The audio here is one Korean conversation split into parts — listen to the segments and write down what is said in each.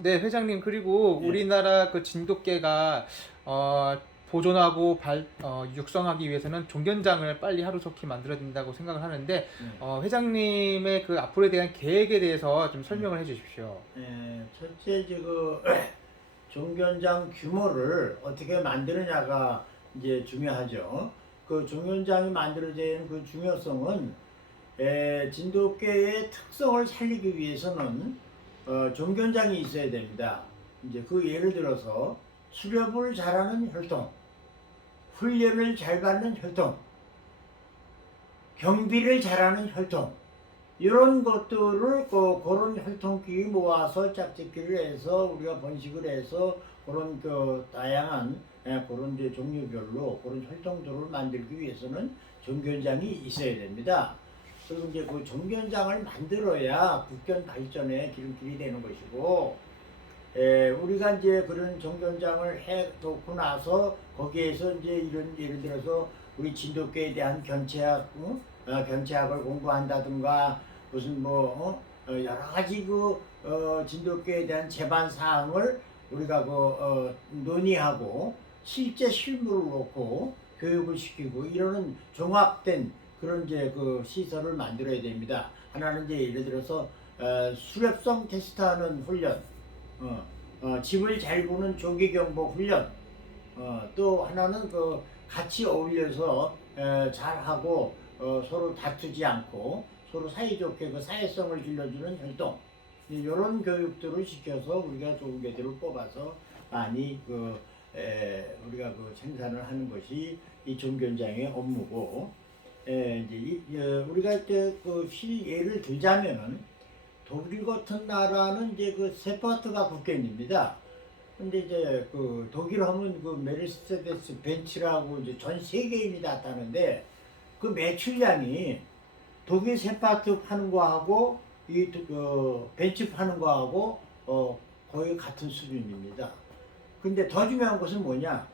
네, 회장님. 그리고 예, 우리나라 그 진돗개가 보존하고 육성하기 위해서는 종견장을 빨리 하루속히 만들어야 된다고 생각을 하는데, 예, 회장님의 그 앞으로에 대한 계획에 대해서 좀 예. 설명을 해주십시오. 첫째 이제 그 종견장 규모를 어떻게 만드느냐가 이제 중요하죠. 그 종견장이 만들어진 그 중요성은 진돗개의 특성을 살리기 위해서는 종견장이 있어야 됩니다. 이제 그 예를 들어서 수렵을 잘하는 혈통, 훈련을 잘 받는 혈통, 경비를 잘하는 혈통, 이런 것들을 그런 혈통끼리 모아서 짝짓기를 해서 우리가 번식을 해서 그런 그 다양한 그런 이제 종류별로 그런 혈통들을 만들기 위해서는 종견장이 있어야 됩니다. 그리고 이제 그 종견장을 만들어야 국견 발전의 기름길이 되는 것이고, 우리가 이제 그런 종견장을 해 놓고 나서 거기에서 이제 이런 예를 들어서 우리 진돗개에 대한 견체학, 견체학을 공부한다든가 무슨 여러 가지 진돗개에 대한 제반 사항을 우리가 논의하고 실제 실무를 놓고 교육을 시키고 이러는 종합된 그런 이제 그 시설을 만들어야 됩니다. 하나는 이제 예를 들어서 수렵성 테스트하는 훈련, 집을 잘 보는 조기 경보 훈련, 또 하나는 그 같이 어울려서 잘하고 서로 다투지 않고 서로 사이좋게 그 사회성을 길러주는 활동, 이런 교육들을 시켜서 우리가 좋은 개들을 뽑아서 많이 우리가 그 생산을 하는 것이 이 종견장의 업무고, 이제 우리가 이제 예를 들자면은 독일 같은 나라는 이제 그 세파트가 국경입니다. 근데 이제 그 독일 하면 그 메르세데스 벤츠라고 이제 전 세계인이 나타나는데 그 매출량이 독일 세파트 파는 거하고 벤츠 파는 거하고 거의 같은 수준입니다. 근데 더 중요한 것은 뭐냐?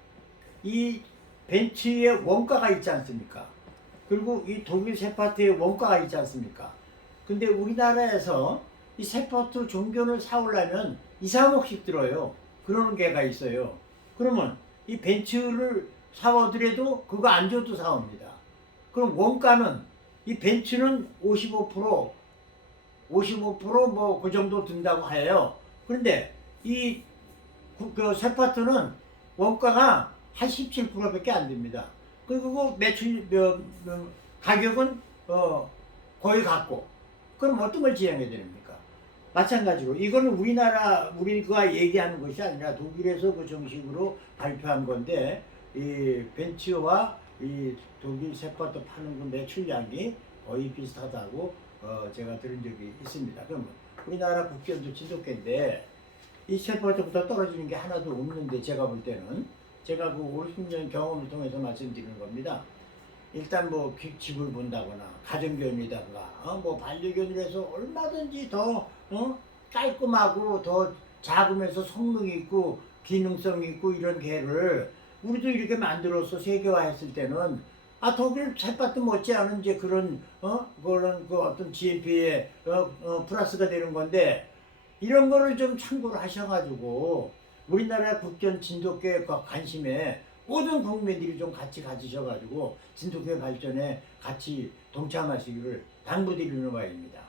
이 벤츠의 원가가 있지 않습니까? 그리고 이 독일 세파트의 원가가 있지 않습니까? 근데 우리나라에서 이 세파트 종견을 사오려면 2, 3억씩 들어요. 그러는 게가 있어요. 그러면 이 벤츠를 사오더라도 그거 안 줘도 사옵니다. 그럼 원가는 이 벤츠는 55% 그 정도 든다고 해요. 그런데 그 세파트는 원가가 한 17%밖에 안 됩니다. 그리고 가격은 거의 같고, 그럼 어떤 걸 지향해야 됩니까? 마찬가지로 이거는 우리가 얘기하는 것이 아니라 독일에서 그 정식으로 발표한 건데, 이 벤츠와 이 독일 세파트 파는 그 매출량이 거의 비슷하다고 제가 들은 적이 있습니다. 그러면 우리나라 국견도 진돗개인데 이 세파트보다 떨어지는 게 하나도 없는데, 제가 볼 때는 제가 그 50년 경험을 통해서 말씀드리는 겁니다. 일단 집을 본다거나 가정견이다가 반려견을 해서 얼마든지 더 깔끔하고 더 작으면서 성능 있고 기능성 있고 이런 개를 우리도 이렇게 만들어서 세계화했을 때는 독일 챗바트 못지않은 이제 그런 그 어떤 GNP에 플러스가 되는 건데, 이런 거를 좀 참고를 하셔가지고 우리나라 국견 진돗개 관심에 모든 국민들이 좀 같이 가지셔가지고 진돗개 발전에 같이 동참하시기를 당부드리는 바입니다.